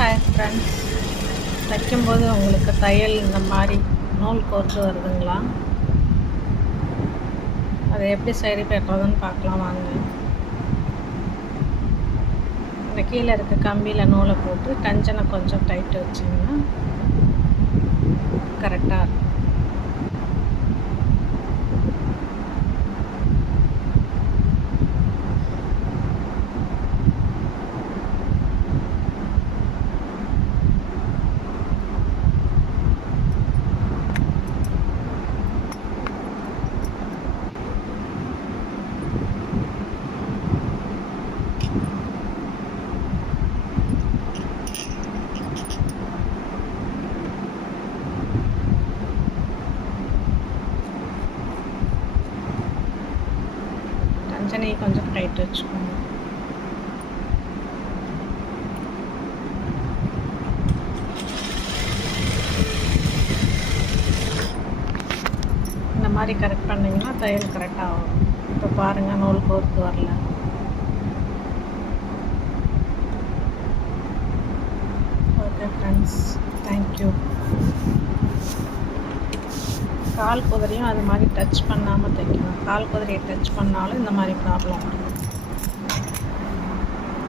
Hi friends, தைக்கும்போது உங்களுக்கு தையல் இந்த மாதிரி நூல் கோர்த்து வருதுங்களா? அதை எப்படி சரி பண்ணுறதுன்னு பார்க்கலாம் வாங்க. இந்த கீழே இருக்க கம்பியில் நூலை போட்டு டஞ்சனை கொஞ்சம் டைட்டு வச்சிங்கன்னா கரெக்டாக இருக்கும். டஞ்சனை கொஞ்சம் டைட் வச்சுக்கோங்க. இந்த மாதிரி கரெக்ட் பண்ணிங்கன்னா தையல் கரெக்டாக ஆகும். இப்போ பாருங்கள், நூல் கோர்த்து வரல. Okay friends, thank you. கால் குதிரையும் அது மாதிரி டச் பண்ணாமல் தைக்கணும். கால் குதிரையை டச் பண்ணாலும் இந்த மாதிரி ப்ராப்ளம் வரும்.